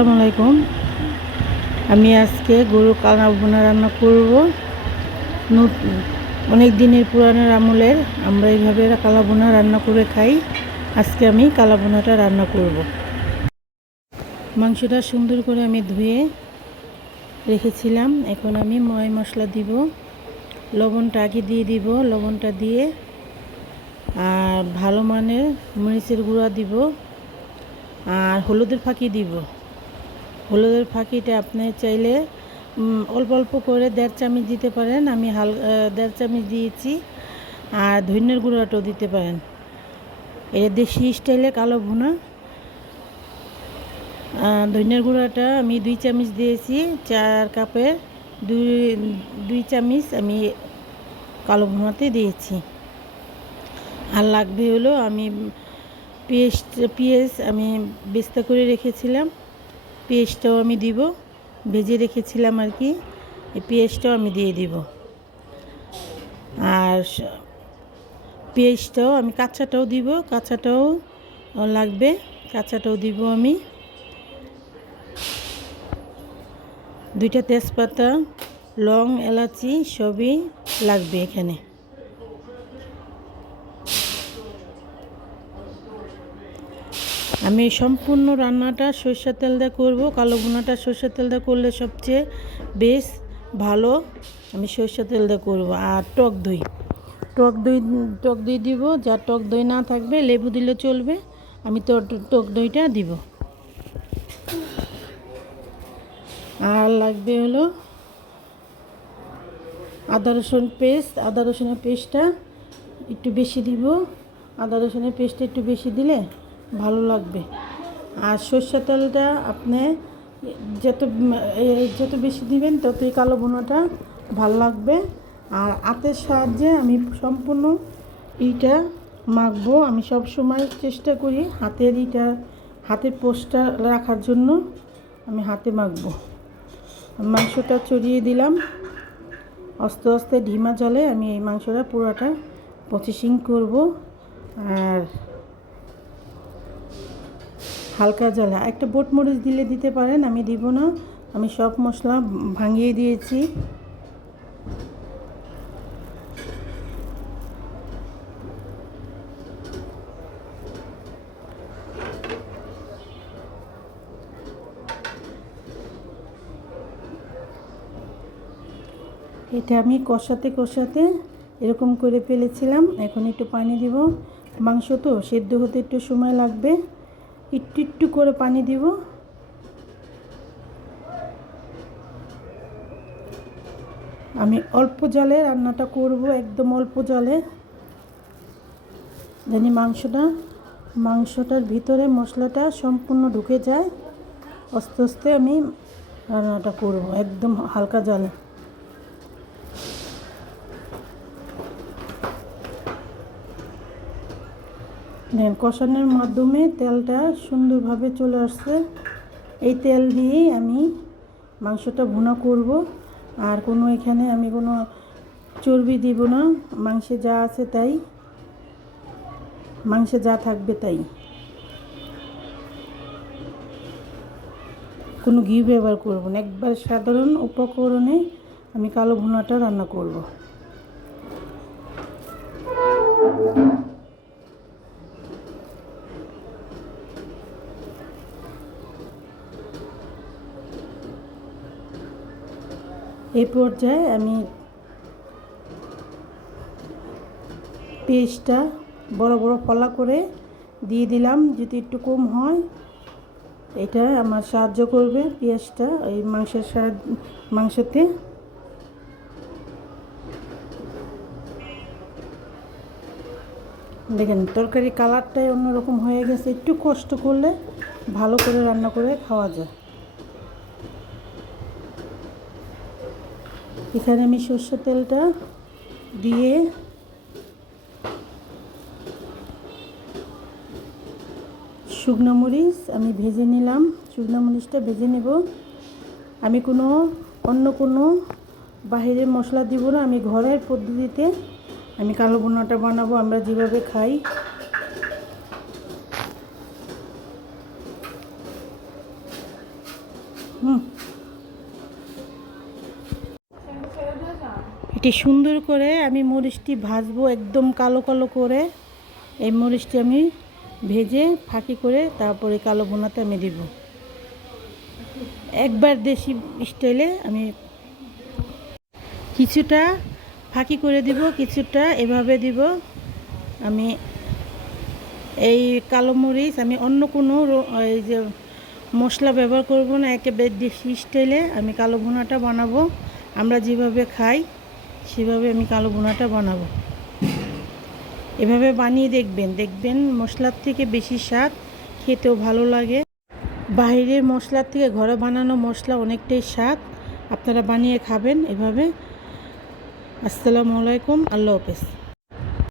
আসসালামু আলাইকুম। আমি আজকে গরু কালা ভুনা রান্না করব। অনেক দিনের পুরানোর আমলের আমরা এইভাবে কালা ভুনা রান্না করে খাই। আজকে আমি কালা ভুনাটা রান্না করব। মাংসটা সুন্দর করে আমি ধুয়ে রেখেছিলাম। এখন আমি ময় মশলা দিব। লবণটা আগে দিয়ে দিব। লবণটা দিয়ে আর ভালো মানের মরিচের গুঁড়া দিব আর হলুদের ফাঁকি দিব। হলুদের ফাঁকিটা আপনি চাইলে অল্প অল্প করে 1.5 চামচ দিতে পারেন। আমি 1.5 চামচ দিয়েছি। আর ধনিয়ার গুঁড়াটাও দিতে পারেন। এটা দেশি স্টাইলে কালো ভুনা। ধনিয়ার গুঁড়াটা আমি 2 চামচ দিয়েছি। 4 কাপের 2 চামচ আমি কালো ভুনাতে দিয়েছি। আর লাগবে হলো আমি পেঁয়াজ আমি বেস্তা করে রেখেছিলাম। পেঁয়াজটাও আমি দিব, ভেজে রেখেছিলাম আর কি। এই পেঁয়াজটাও আমি দিয়ে দিব। আর পেঁয়াজটাও আমি কাঁচাটাও দিব, কাঁচাটাও লাগবে, কাঁচাটাও দিব আমি। 2টা তেজপাতা, লং, এলাচি সবই লাগবে এখানে। আমি সম্পূর্ণ রান্নাটা সরষের তেল দিয়ে করব। কালো ভুনাটা সরষের তেল দিয়ে করলে সবচেয়ে বেশ ভালো। আমি সরষের তেল দিয়ে করব। আর টক দই দিব। যা টক দই না থাকবে লেবু দিলে চলবে। আমি তো টক দইটা দিব। আর লাগবে হলো আদা রসুনের পেস্টটা একটু বেশি দিব। আদা রসুনের পেস্টটা একটু বেশি দিলে ভালো লাগবে। আর সরষের তেলটা আপনি যত বেশি দিবেন ততই কালো ভুনাটা ভালো লাগবে। আর হাতের সাহায্যে আমি সম্পূর্ণ এইটা মাখবো। আমি সব সময় চেষ্টা করি হাতের পোস্টটা রাখার জন্য আমি হাতে মাখবো। মাংসটা চড়িয়ে দিলাম। আস্তে আস্তে ঢিমা জলে আমি এই মাংসটা পুরোটা প্রসেসিং করব। আর হালকা জলে একটা বোট মরিচ দিলে দিতে পারেন, আমি দিব না। আমি সব মশলা ভাঙিয়ে দিয়েছি। এটা আমি কষাতে এরকম করে ফেলেছিলাম। এখন একটু পানি দিব। মাংস তো সেদ্ধ হতে একটু সময় লাগবে। একটু করে পানি দিব। আমি অল্প জলে রান্নাটা করব, একদম অল্প জলে, জানি মাংসটার ভিতরে মশলাটা সম্পূর্ণ ঢুকে যায়। আস্তে আস্তে আমি রান্নাটা করব একদম হালকা জলে। দেখেন কষানোর মাধ্যমে তেলটা সুন্দরভাবে চলে আসছে। এই তেল দিয়েই আমি মাংসটা ভুনা করব। আর এখানে আমি কোনো চর্বি দিব না। মাংসে যা আছে তাই, মাংসে যা থাকবে তাই, কোনো ঘি ব্যবহার করব না। একবার সাধারণ উপকরণে আমি কালো ভুনাটা রান্না করব। এই পর্যায়ে আমি পেঁয়াজটা বড় বড় ফলা করে দিয়ে দিলাম। যদি একটু কম হয় এটা আমার সাহায্য করবে পেঁয়াজটা এই মাংসতে। দেখেন তরকারি কালারটাই অন্যরকম হয়ে গেছে। একটু কষ্ট করলে ভালো করে রান্না করে খাওয়া যায়। এখানে আমি সরষের তেলটা দিয়ে শুকনো মরিচ আমি ভেজে নিলাম। শুকনো মরিচটা ভেজে নেব। আমি অন্য কোনো বাহিরের মশলা দিব না। আমি ঘরের পদ্ধতিতে আমি কালো ভুনাটা বানাবো, আমরা যেভাবে খাই। এটি সুন্দর করে আমি মরিচটি ভাজবো একদম কালো কালো করে। এই মরিচটি আমি ভেজে ফাঁকি করে তারপরে কালো ভুনাতে আমি দিব। একবার দেশি স্টাইলে আমি কিছুটা ফাঁকি করে দিব, কিছুটা এভাবে দিব। আমি এই কালো মরিচ আমি অন্য কোনো এই যে মশলা ব্যবহার করব না, একেবারে দেশি স্টাইলে আমি কালো ভুনাটা বানাবো। আমরা যেভাবে খাই সেভাবে আমি কালো ভুনাটা বানাবো। এভাবে বানিয়ে দেখবেন, দেখবেন মশলার থেকে বেশি স্বাদ, খেতেও ভালো লাগে। বাইরের মশলার থেকে ঘরে বানানো মশলা অনেকটাই স্বাদ। আপনারা বানিয়ে খাবেন এভাবে। আসসালামু আলাইকুম, আল্লাহ হাফেজ।